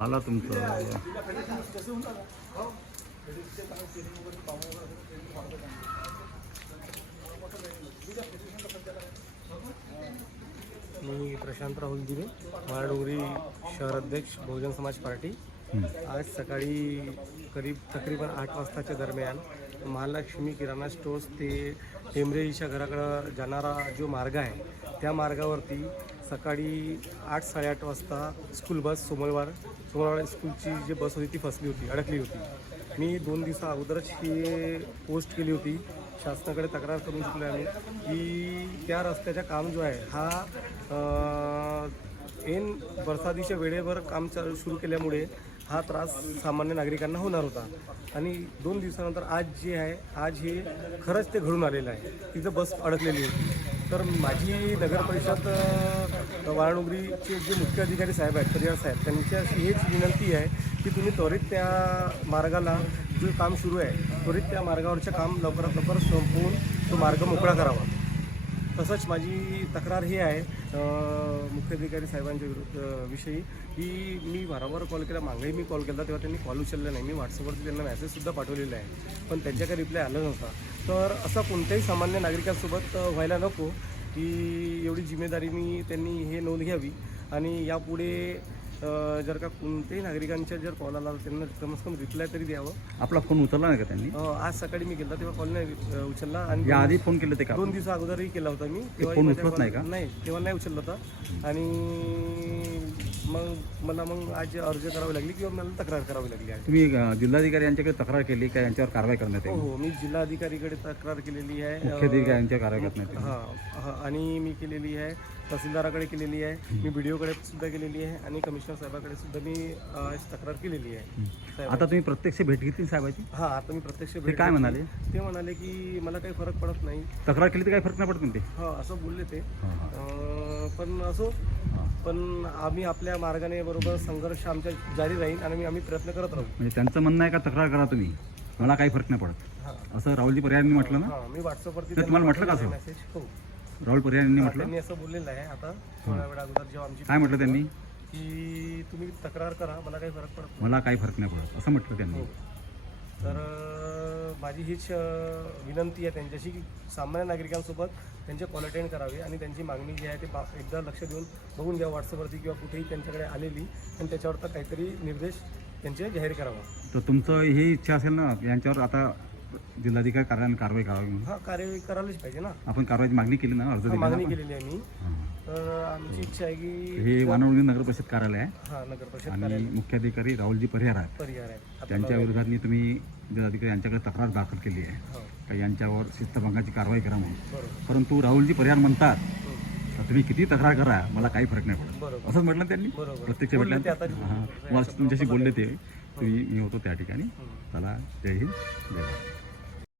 आला तुमचं. मी प्रशांत राहुल दिवे माळडोंगरी शहर अध्यक्ष बहुजन समाज पार्टी. आज सकाळी करीब तकरीबन आठ वाजताच्या दरम्यान महालक्ष्मी किराणा स्टोर्स ते टेंबरेच्या घराकडं जाणारा जो मार्ग आहे त्या मार्गावरती सकाळी आठ साडेआठ वाजता स्कूल बस सोमवार सोमवार स्कूलची जी बस होती ती फसली होती अडकली होती. मी दोन दिवसा अगोदरच ही पोस्ट केली होती. शासनाकडे तक्रार करून चुकलो आम्ही की त्या रस्त्याचा काम जो आहे हा एन ऐन बरसातीच्या वेळेवर काम चालू सुरू केल्यामुळे हा त्रास सामान्य नागरिकांना होणार होता. आणि दोन दिवसानंतर आज जे आहे आज हे खरंच ते घडून आलेलं आहे. तिथं बस अडकलेली होती. तर माझी नगर परिषद वाराणुगरीचे जे मुख्य अधिकारी साहेब आहेत परिहार साहेब त्यांच्याशी हेच विनंती आहे की तुम्ही त्वरित त्या मार्गाला जे काम सुरू आहे त्वरित त्या मार्गावरचं काम लवकरात लवकर संपवून तो मार्ग मोकळा करावा. तसंच माझी तक्रार ही आहे मुख्याधिकारी साहेबांच्या विरुद्ध विषयी की मी वारंवार कॉल केला मागेही मी कॉल केला तेव्हा त्यांनी कॉल उचलला नाही. मी व्हॉट्सअपवरती त्यांना मेसेजसुद्धा पाठवलेला आहे. पण त्यांच्या काही रिप्लाय आला नव्हता. तर असा कोणत्याही सामान्य नागरिकांसोबत व्हायला नको की एवढी जिम्मेदारी मी त्यांनी हे नोंद घ्यावी. आणि यापुढे जर का कोणत्याही नागरिकांच्या जर कॉल आला त्यांना कमीत कमी रिप्लाय तरी द्यावं. आपला फोन उचलला नाही का त्यांनी? अ, आज सकाळी मी गेला तेव्हा कॉल नाही अ, उचलला. आणि या आधी फोन केले ते का दोन दिवसा अगोदरही केला होता मी. तेव्हाही फोन माझ्या उचलत नाही कॉल- नाही तेव्हा नाही उचलला होता. आणि मला मग आज अर्ज करावी लागली किंवा मला तक्रार करावी लागली आहे. तुम्ही अ, जिल्हाधिकारी यांच्याकडे तक्रार केली का? यांच्यावर कारवाई करण्यात हो येईल. हो मी जिल्हाधिकारीकडे तक्रार केलेली आहे. मुख्याधिकारी यांच्यावर कारवाई करण्यात येईल. हा हा आणि मी केलेली आहे तहसीलदाराकडे केलेली आहे मी बी कडे सुद्धा केलेली आहे आणि कमिशनर साहेबाकडे सुद्धा मी अ, आज तक्रार केलेली आहे. साहेब आता तुम्ही प्रत्यक्ष भेट घेतली साहेबाची? हा आता मी प्रत्यक्ष ते भेट काय. म्हणाले? ते म्हणाले की मला काही फरक पडत नाही. तक्रार केली तर काही फरक नाही पडत म्हणते. हा असं बोलले ते. अं, पण असो. पण आम्ही आपल्या मार्गाने बरोबर संघर्ष आमच्या जारी राहील आणि आम्ही प्रयत्न करत राहू. म्हणजे त्यांचं म्हणणं आहे का तक्रार करा तुम्ही. मला काही फरक नाही पडत. हा. असं राहुलजी पर्यायांनी म्हटलं ना? हा मी व्हॉट्सअपवरती नाही, तुम्हाला म्हटलं का असं? मेसेज हो. राहुल पर्यायांनी हा, म्हटलं? त्यांनी असं बोललेलं आहे आता थोड्या वेळा अगोदर जेव्हा आमची काय म्हटलं त्यांनी? की तुम्ही तक्रार करा मला काही फरक पडत मला काही फरक नाही पडत असं म्हटलं त्यांनी. नाही तर माझी हीच विनंती आहे त्यांच्याशी की सामान्य नागरिकांसोबत त्यांचे कॉल अटेंड करावे आणि त्यांची मागणी जी आहे ते बा एकदा लक्ष देऊन बघून घ्या व्हॉट्सअपवरती किंवा कुठेही त्यांच्याकडे आलेली आणि त्याच्यावर तर काहीतरी निर्देश त्यांचे जाहीर करावा. तर तुमचं ही इच्छा असेल ना यांच्यावर आता जिल्हाधिकारी कार्यालयाने कारवाई करावी म्हणून. हा कार्यवाही करायलाच पाहिजे ना. आपण कारवाईची मागणी केली ना अर्ज हा, दिला ना मागणी आपण? केलेली आहे मी हां. तर आमची इच्छा आहे की हे वानवडी नगर परिषद कार्यालय आहे. हा नगर परिषद आणि कार्यालय. मुख्याधिकारी राहुलजी परिहार आहेत. परिहार आहे त्यांच्या विरोधात तुम्ही जिल्हाधिकारी यांच्याकडे तक्रार दाखल केली आहे. हो. का यांच्यावर शिस्तभंगाची कारवाई करा म्हणून. बरोबर. परंतु राहुलजी परिहार म्हणतात हं, तर तुम्ही किती तक्रार करा मला काही फरक नाही पडत. बरोबर. असंच म्हटलं त्यांनी? बरोबर. प्रत्यक्ष बोलले ते आता हां तुमच्याशी बोलले ते. तुम्ही मी होतो त्या ठिकाणी. हं. चला जय हिंद जय भारत.